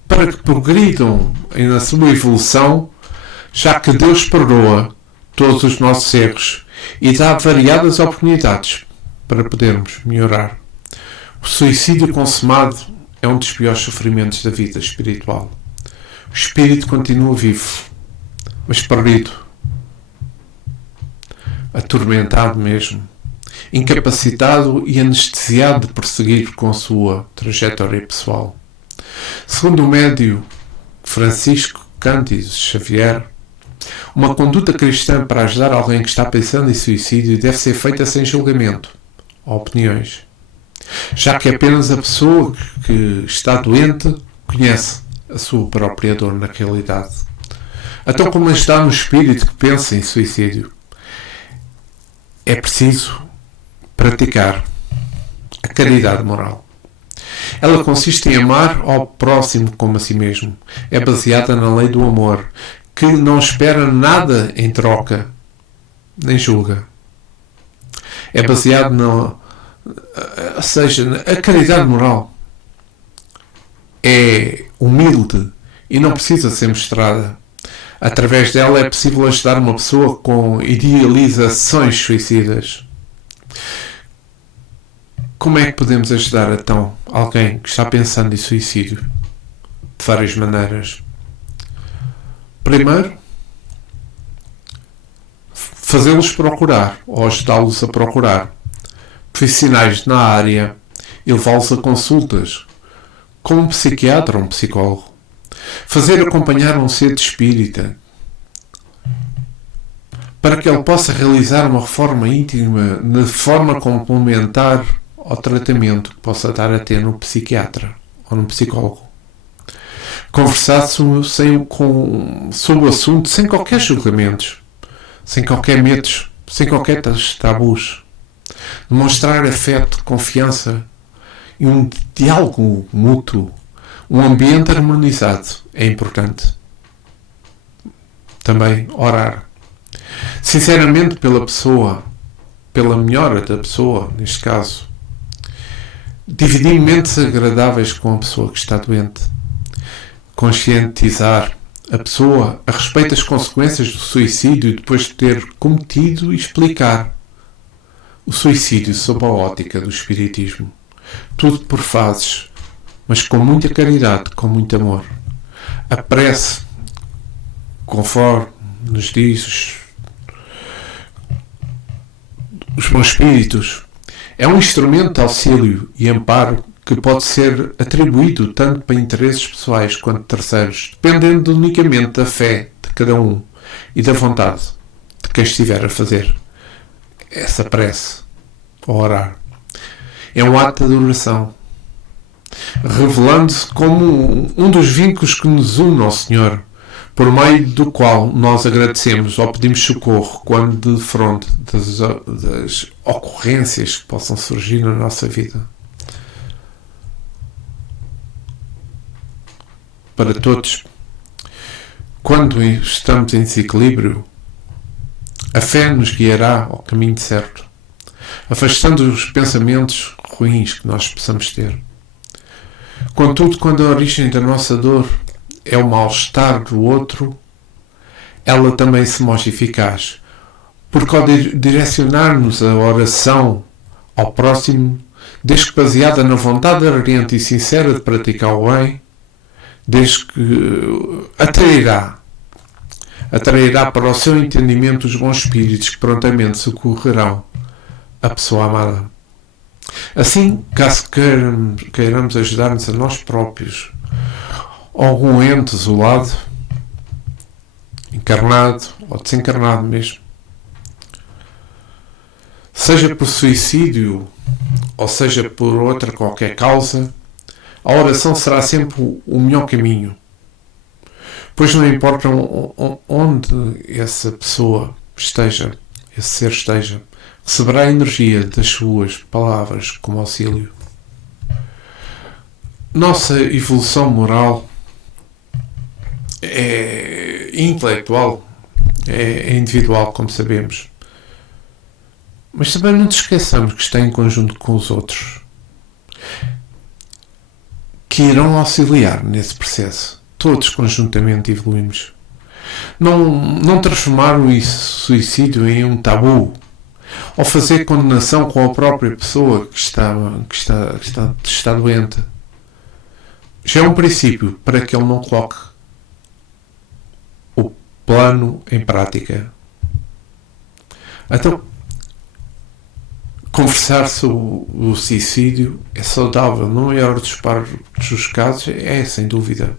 para que progridam na sua evolução, já que Deus perdoa todos os nossos erros e dá variadas oportunidades para podermos melhorar. O suicídio consumado é um dos piores sofrimentos da vida espiritual. O espírito continua vivo, mas perdido, atormentado mesmo, incapacitado e anestesiado de prosseguir com a sua trajetória pessoal. Segundo o médium Francisco Cândido Xavier, uma conduta cristã para ajudar alguém que está pensando em suicídio deve ser feita sem julgamento ou opiniões, já que apenas a pessoa que está doente conhece a sua própria dor na realidade. Então, como está no espírito que pensa em suicídio, é preciso praticar a caridade moral. Ela consiste em amar ao próximo como a si mesmo. É baseada na lei do amor, que não espera nada em troca, nem julga. É baseado ou seja, a caridade moral é humilde e não precisa ser mostrada. Através dela é possível ajudar uma pessoa com idealizações suicidas. Como é que podemos ajudar, então, alguém que está pensando em suicídio? De várias maneiras. Primeiro, fazê-los procurar, ou ajudá-los a procurar profissionais na área e levá-los a consultas com um psiquiatra ou um psicólogo. Fazer acompanhar um centro espírita para que ele possa realizar uma reforma íntima de forma complementar ao tratamento que possa dar a ter no psiquiatra ou no psicólogo. Conversar sobre o assunto sem qualquer julgamento, sem qualquer medos, sem qualquer tabus. Demonstrar afeto, confiança e um diálogo mútuo, um ambiente harmonizado é importante. Também orar sinceramente pela pessoa, pela melhora da pessoa, neste caso. Dividir momentos agradáveis com a pessoa que está doente. Conscientizar a pessoa a respeito das consequências do suicídio depois de ter cometido e explicar o suicídio sob a ótica do espiritismo. Tudo por fases, mas com muita caridade, com muito amor. A prece, conforme nos diz os bons espíritos, é um instrumento de auxílio e amparo que pode ser atribuído tanto para interesses pessoais quanto terceiros, dependendo unicamente da fé de cada um e da vontade de quem estiver a fazer essa prece ou orar. É um ato de adoração, revelando-se como um dos vínculos que nos une ao Senhor, por meio do qual nós agradecemos ou pedimos socorro quando de fronte das ocorrências que possam surgir na nossa vida. Para todos, quando estamos em desequilíbrio, a fé nos guiará ao caminho certo, afastando os pensamentos ruins que nós possamos ter. Contudo, quando a origem da nossa dor é o mal-estar do outro, ela também se mostra eficaz, porque ao direcionar-nos a oração ao próximo, desde que baseada na vontade ardente e sincera de praticar o bem, desde que atrairá para o seu entendimento os bons espíritos que prontamente socorrerão a pessoa amada. Assim, caso queiramos ajudar-nos a nós próprios, algum ente isolado, encarnado ou desencarnado mesmo, seja por suicídio ou seja por outra qualquer causa, a oração será sempre o melhor caminho, pois não importa onde essa pessoa esteja, esse ser esteja, receberá a energia das suas palavras como auxílio. Nossa evolução moral é intelectual, é individual, como sabemos. Mas também não nos esqueçamos que está em conjunto com os outros, que irão auxiliar nesse processo. Todos conjuntamente evoluímos. Não transformar o suicídio em um tabu, ou fazer condenação com a própria pessoa que está doente. Já é um princípio para que ele não coloque o plano em prática. Então, conversar sobre o suicídio é saudável, no maior dos casos, é sem dúvida.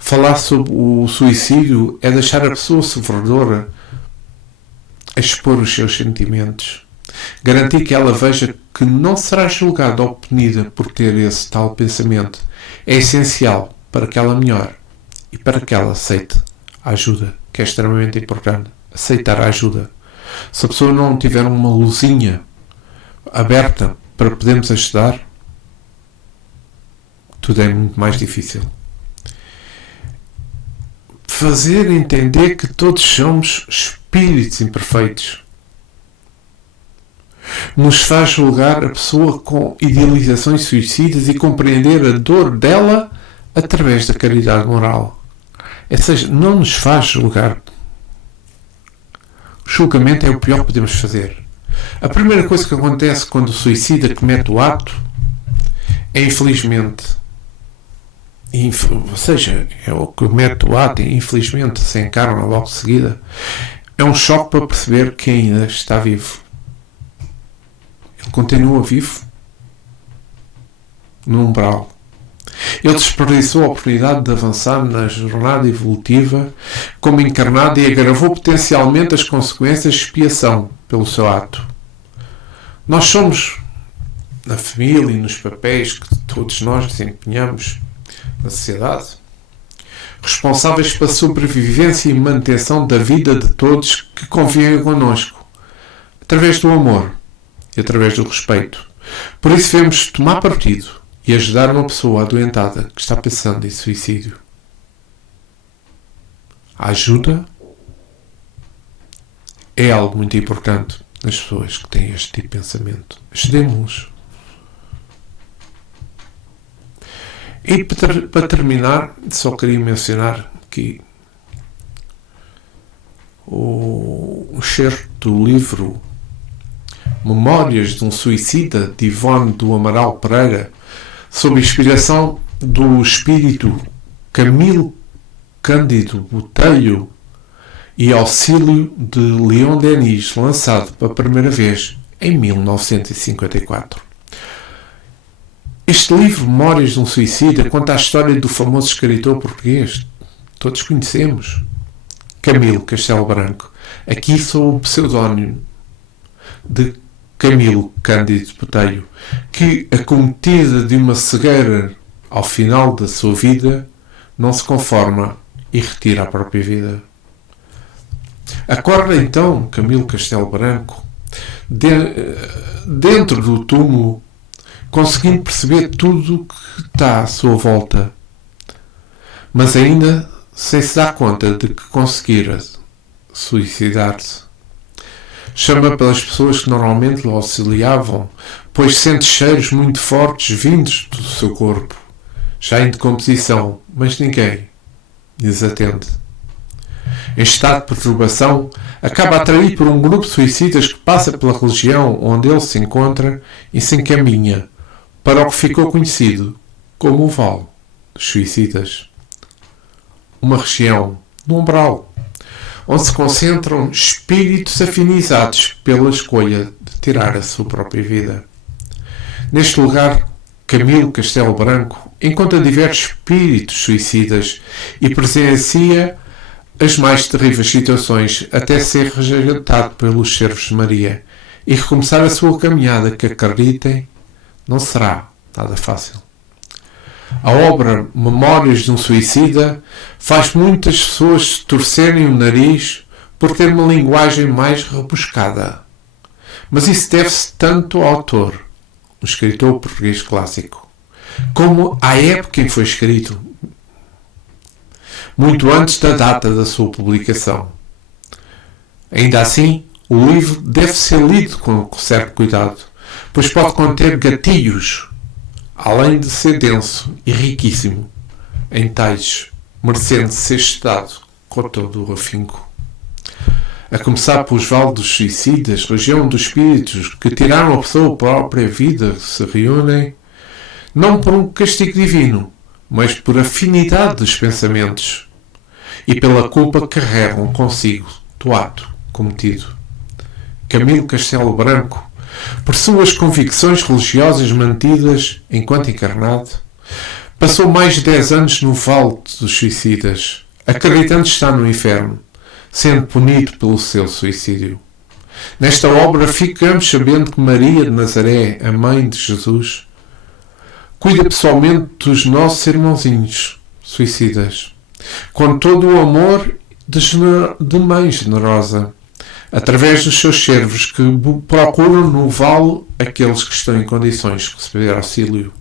Falar sobre o suicídio é deixar a pessoa sofredora expor os seus sentimentos. Garantir que ela veja que não será julgada ou punida por ter esse tal pensamento é essencial para que ela melhore e para que ela aceite a ajuda, que é extremamente importante. Aceitar a ajuda. Se a pessoa não tiver uma luzinha aberta para podermos ajudar, tudo é muito mais difícil. Fazer entender que todos somos espíritos imperfeitos nos faz julgar a pessoa com idealizações suicidas e compreender a dor dela através da caridade moral. Ou seja, não nos faz julgar. O julgamento é o pior que podemos fazer. A primeira coisa que acontece quando o suicida comete o ato é, infelizmente, ou seja, é o que comete o ato e infelizmente se encarna logo de seguida, é um choque para perceber que ainda está vivo. Ele continua vivo no umbral. Ele desperdiçou a oportunidade de avançar na jornada evolutiva como encarnado e agravou potencialmente as consequências de expiação pelo seu ato. Nós somos, na família e nos papéis que todos nós desempenhamos na sociedade, responsáveis pela sobrevivência e manutenção da vida de todos que convivem connosco, através do amor e através do respeito. Por isso devemos tomar partido e ajudar uma pessoa adoentada que está pensando em suicídio. A ajuda é algo muito importante nas pessoas que têm este tipo de pensamento. Ajudemos-los. E para terminar, só queria mencionar que o excerto do livro Memórias de um Suicida, de Ivone do Amaral Pereira, sob inspiração do espírito Camilo Cândido Botelho e auxílio de Leon Denis, lançado pela primeira vez em 1954. Este livro, Memórias de um Suicida, conta a história do famoso escritor português, todos conhecemos, Camilo Castelo Branco, aqui sob o pseudónimo de Camilo Cândido Botelho, que, acometida de uma cegueira ao final da sua vida, não se conforma e retira a própria vida. Acorda então Camilo Castelo Branco dentro do túmulo, conseguindo perceber tudo o que está à sua volta, mas ainda sem se dar conta de que conseguira suicidar-se. Chama pelas pessoas que normalmente o auxiliavam, pois sente cheiros muito fortes vindos do seu corpo, já em decomposição, mas ninguém lhes atende. Em estado de perturbação, acaba atraído por um grupo de suicidas que passa pela região onde ele se encontra e se encaminha para o que ficou conhecido como o Vale dos Suicidas. uma região no umbral, onde se concentram espíritos afinizados pela escolha de tirar a sua própria vida. Neste lugar, Camilo Castelo Branco encontra diversos espíritos suicidas e presencia as mais terríveis situações até ser resgatado pelos servos de Maria e recomeçar a sua caminhada, que, acreditem, não será nada fácil. A obra Memórias de um Suicida faz muitas pessoas torcerem o nariz por ter uma linguagem mais rebuscada. Mas isso deve-se tanto ao autor, um escritor português clássico, como à época em que foi escrito, muito antes da data da sua publicação. Ainda assim, o livro deve ser lido com certo cuidado, pois pode conter gatilhos, além de ser denso e riquíssimo em detalhes, merecendo ser estudado com todo o afinco. A começar pelos vales dos suicidas, região dos espíritos que tiraram a sua própria vida, se reúnem, não por um castigo divino, mas por afinidade dos pensamentos e pela culpa que carregam consigo do ato cometido. Camilo Castelo Branco, por suas convicções religiosas mantidas enquanto encarnado, passou mais de 10 anos no vale dos suicidas, acreditando estar no inferno, sendo punido pelo seu suicídio. Nesta obra ficamos sabendo que Maria de Nazaré, a mãe de Jesus, cuida pessoalmente dos nossos irmãozinhos suicidas, com todo o amor de mãe generosa, através dos seus servos que procuram no vale aqueles que estão em condições de receber auxílio.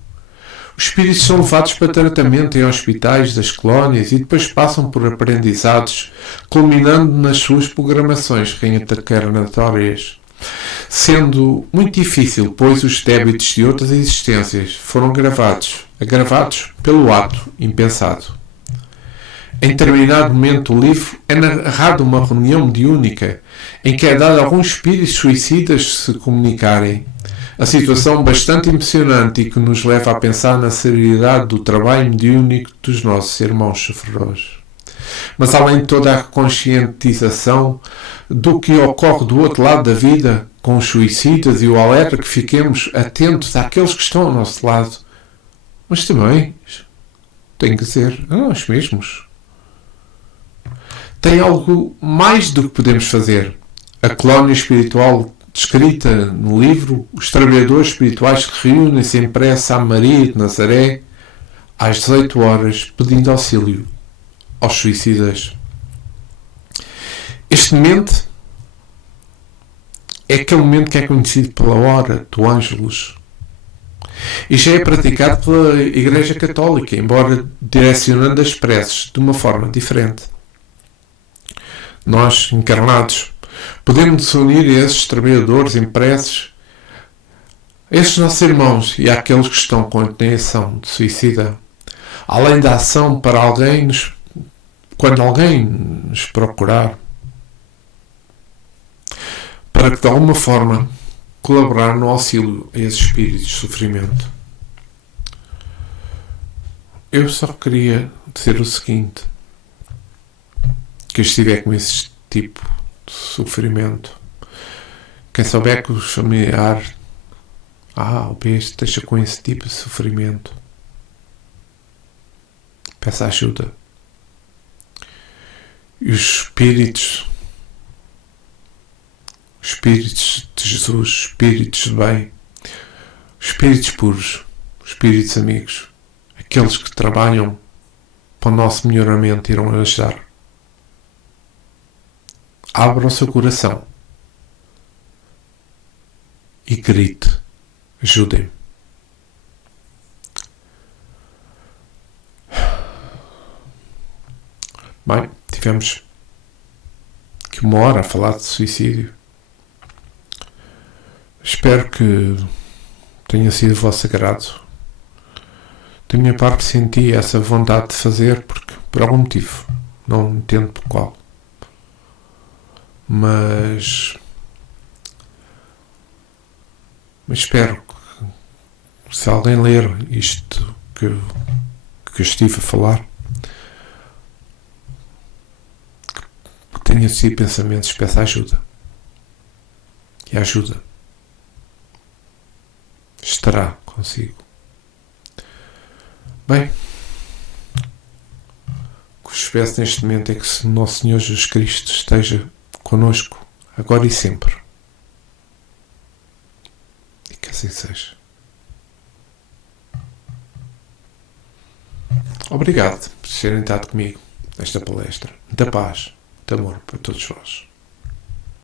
Os espíritos são levados para tratamento em hospitais das colónias e depois passam por aprendizados, culminando nas suas programações reencarnatórias, sendo muito difícil, pois os débitos de outras existências foram agravados pelo ato impensado. Em determinado momento do livro é narrada uma reunião mediúnica em que é dado a alguns espíritos suicidas se comunicarem. A situação bastante emocionante e que nos leva a pensar na seriedade do trabalho mediúnico dos nossos irmãos sofredores. Mas além de toda a conscientização do que ocorre do outro lado da vida com os suicidas e o alerta que fiquemos atentos àqueles que estão ao nosso lado, mas também tem que ser a nós mesmos. Tem algo mais do que podemos fazer. A colónia espiritual descrita no livro, os trabalhadores espirituais que reúnem-se em prece à Maria de Nazaré às 18 horas pedindo auxílio aos suicidas. Este momento é aquele momento que é conhecido pela hora do Ângelus e já é praticado pela Igreja Católica, embora direcionando as preces de uma forma diferente. Nós, encarnados, podemos nos unir a esses trabalhadores em preces, a esses nossos irmãos e àqueles que estão com a intenção de suicida, além da ação para alguém quando alguém nos procurar, para que de alguma forma colaborar no auxílio a esses espíritos de sofrimento. Eu só queria dizer o seguinte: quem estiver com esse tipo de sofrimento, quem souber que os familiares ou B esteja com esse tipo de sofrimento, peça ajuda. E os espíritos de Jesus, espíritos de bem, espíritos puros, espíritos amigos, aqueles que trabalham para o nosso melhoramento, irão ajudar. Abra o seu coração e grite: ajudem-me. Bem, tivemos aqui uma hora a falar de suicídio. Espero que tenha sido de vosso agrado. Da minha parte senti essa vontade de fazer porque, por algum motivo, não entendo por qual. Mas espero que, se alguém ler isto que eu estive a falar, tenha de si pensamentos, peça ajuda. E a ajuda estará consigo. Bem, o que vos peço neste momento é que o nosso Senhor Jesus Cristo esteja connosco, agora e sempre. E que assim seja. Obrigado por terem estado comigo nesta palestra. Muita paz, muito amor para todos vós.